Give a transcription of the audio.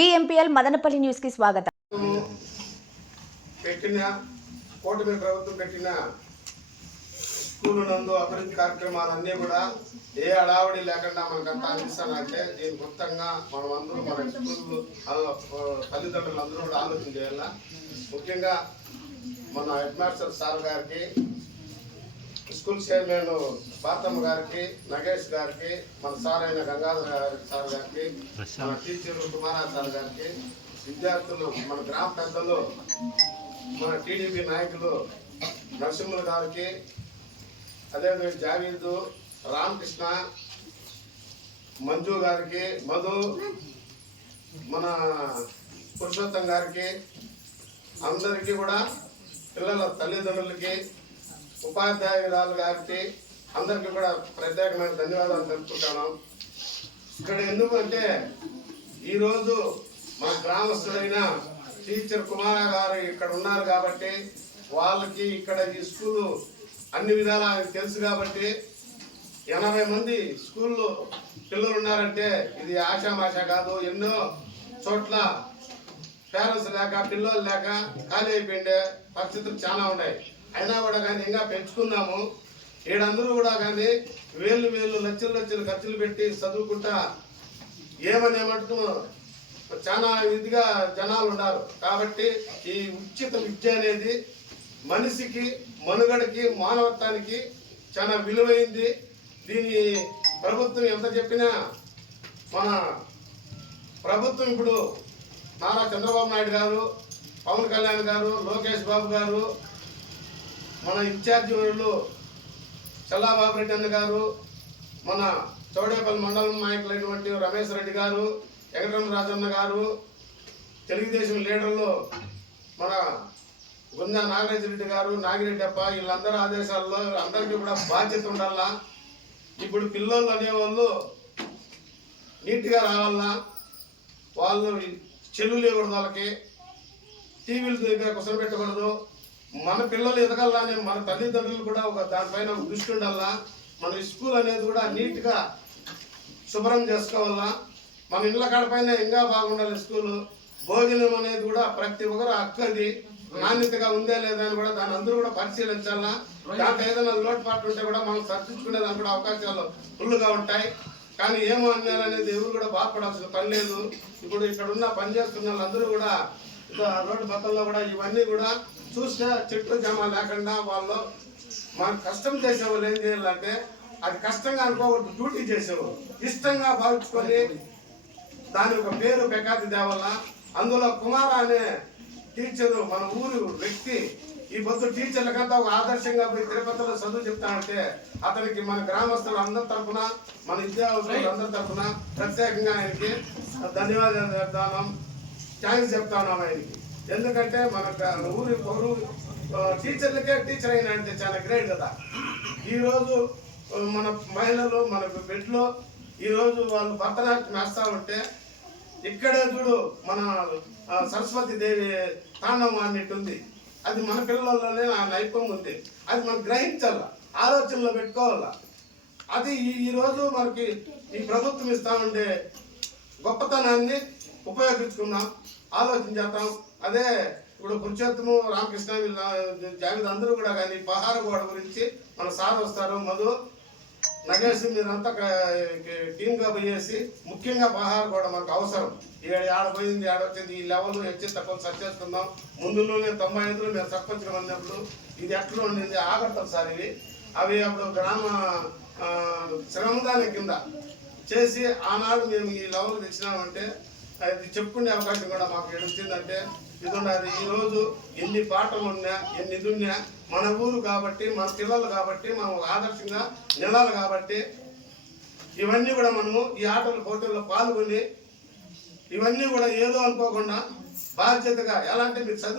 DMPL Madanapalle న్యూస్కి స్వాగతం. పెట్టిన కూటమి ప్రభుత్వం పెట్టిన స్కూల్ నందు అభివృద్ధి కార్యక్రమాలన్నీ కూడా ఏ అడావడి లేకుండా మనకంతా అందిస్తానంటే దీని మొత్తంగా మనం అందరూ మన స్కూల్ తల్లిదండ్రులు అందరూ కూడా ఆలోచన చేయాల? ముఖ్యంగా మన హెడ్ మాస్టర్ సార్ గారికి స్కూల్ చైర్మన్ భారతమ్మ గారికి నగేష్ గారికి మన సార్ అయిన గంగాధర గారి సార్ గారికి మన టీచర్ కుమారా సార్ గారికి విద్యార్థులు మన గ్రామ పెద్దలు మన టీడీపీ నాయకులు నరసింహులు గారికి అదేవిధంగా జావీదు రామకృష్ణ మంజు గారికి మధు మన పురుషోత్తం గారికి అందరికీ కూడా పిల్లల తల్లిదండ్రులకి ఉపాధ్యాయురాలు గారికి అందరికీ కూడా ప్రత్యేకమైన ధన్యవాదాలు తెలుపుకుంటాను ఇక్కడ ఎందుకంటే ఈరోజు మా గ్రామస్తుడైన టీచర్ కుమార గారు ఇక్కడ ఉన్నారు కాబట్టి వాళ్ళకి ఇక్కడ ఈ స్కూలు అన్ని విధాలా ఆయనకు తెలుసు కాబట్టి ఎనభై మంది స్కూల్లో పిల్లలు ఉన్నారంటే ఇది ఆశామాష కాదు. ఎన్నో చోట్ల పేరెంట్స్ లేక పిల్లలు లేక ఖాళీ అయిపోయిండే పరిస్థితులు చాలా ఉన్నాయి. అయినా కూడా కానీ ఇంకా పెంచుకున్నాము ఈడందరూ కూడా కానీ వేలు వేలు లక్షలు లక్షలు ఖర్చులు పెట్టి చదువుకుంటా ఏమనే మటుకు చాలా ఇదిగా జనాలు ఉన్నారు. కాబట్టి ఈ ఉచిత విద్య అనేది మనిషికి మనుగడకి మానవత్వానికి చాలా విలువైంది. దీని ప్రభుత్వం ఎంత చెప్పినా మన ప్రభుత్వం ఇప్పుడు నారా చంద్రబాబు నాయుడు గారు పవన్ కళ్యాణ్ గారు లోకేష్ బాబు గారు మన ఇన్ఛార్జి వాళ్ళు చల్లాబాబు రెడ్డి అన్న గారు మన చౌడేపల్లి మండలం నాయకులైనటువంటి రమేష్ రెడ్డి గారు వెంకటరమణ రాజన్న గారు తెలుగుదేశం లీడర్లు మన గుంజా నాగరాజ రెడ్డి గారు నాగిరెడ్డి అప్ప వీళ్ళందరి ఆదేశాల్లో అందరికీ కూడా బాధ్యత ఉండాలా? ఇప్పుడు పిల్లలు అనేవాళ్ళు నీట్గా రావాలా? వాళ్ళు చెల్లు లేకూడదు వాళ్ళకి. టీవీల దగ్గర కుసలు పెట్టకూడదు మన పిల్లలు ఎదగాలని మన తల్లిదండ్రులు కూడా ఒక దానిపైన దృష్టి ఉండాలా మన స్కూల్ అనేది కూడా నీట్గా శుభ్రం చేసుకోవాలా మన ఇళ్ళ కాడపైన ఇంకా బాగుండాలి స్కూలు. భోజనం అనేది కూడా ప్రతి ఒక్కరు అక్కది నాణ్యతగా ఉందా లేదా అని కూడా దాని అందరూ కూడా పరిశీలించాలా దాంట్లో ఏదైనా లోటుపాట్లు ఉంటే కూడా మనం చర్చించుకునే దానికి కూడా అవకాశాలు ఫుల్గా ఉంటాయి. కానీ ఏమో అన్నారు అనేది ఎవరు కూడా బాధపడాల్సిన పని లేదు. ఇప్పుడు ఇక్కడ ఉన్న పనిచేస్తున్న వాళ్ళందరూ కూడా రోడ్డు పక్కల్లో కూడా ఇవన్నీ కూడా చూస్తే చెట్టు జమ లేకుండా వాళ్ళు మనం కష్టం చేసేవాళ్ళు ఏం చేయాలంటే అది కష్టంగా అనుకోకూడదు డ్యూటీ చేసేవాళ్ళు. ఇష్టంగా భావించుకొని దాని ఒక పేరు బెకాతి దేవల్ల అందులో కుమార అనే టీచరు మన ఊరు వ్యక్తి ఈ పొద్దు టీచర్లకంతా ఒక ఆదర్శంగా పోయి తిరుపతిలో చదువు చెప్తానంటే అతనికి మన గ్రామస్తులు అందరి తరఫున మన విద్యావసరులు అందరి తరఫున ప్రత్యేకంగా ఆయనకి ధన్యవాదాలు చెప్తాను థ్యాంక్స్ చెప్తాను ఆయనకి. ఎందుకంటే మన ఊరి ఊరు టీచర్లకే టీచర్ అయిన అంటే చాలా గ్రేట్ కదా. ఈరోజు మన మహిళలు మన బెడ్లో ఈరోజు వాళ్ళు భరతనాట్యం వేస్తా ఉంటే ఇక్కడే చూడు మన సరస్వతి దేవి తాండవం అన్నట్టు ఉంది అది మన పిల్లల్లోనే ఆ నైపుణ్యం ఉంది. అది మనం గ్రహించాల? ఆలోచనలో పెట్టుకోవాలా? అది ఈ ఈరోజు మనకి ఈ ప్రభుత్వం ఇస్తా ఉండే గొప్పతనాన్ని ఉపయోగించుకుందాం ఆలోచన చేద్దాం. అదే ఇప్పుడు పురుషోత్తము రామకృష్ణ వీళ్ళ అందరూ కూడా కానీ పహార గోడ గురించి మన సార్ వస్తారు మధు నగేష్ మీరంతా టీమ్గా పోయేసి ముఖ్యంగా పహార గోడ మనకు అవసరం. ఏడు ఆడ పోయింది ఆడ ఈ లెవెల్ హెచ్చి తక్కువ సరి చేసుకుందాం ముందులోనే తొంభై ఐదులో మేము సర్పంచ్గా అన్నప్పుడు ఇది ఎట్లా ఉండింది ఆగడతాం సార్ ఇవి. అవి అప్పుడు గ్రామ ఆ, శ్రమదానం కింద చేసి ఆనాడు మేము ఈ లెవెల్ తెచ్చినామంటే అది చెప్పుకునే అవకాశం కూడా మాకు ఎడుస్తుందంటే ఇది ఉన్నది ఈరోజు ఎన్ని పాటలు ఉన్నా ఎన్ని ఇది ఉన్నా మన ఊరు కాబట్టి మన పిల్లలు కాబట్టి మనం ఆదర్శంగా నిలాలి కాబట్టి ఇవన్నీ కూడా మనము ఈ ఆటల పోటీల్లో పాల్గొని ఇవన్నీ కూడా ఏదో అనుకోకుండా బాధ్యతగా ఎలా అంటే మీరు చదువు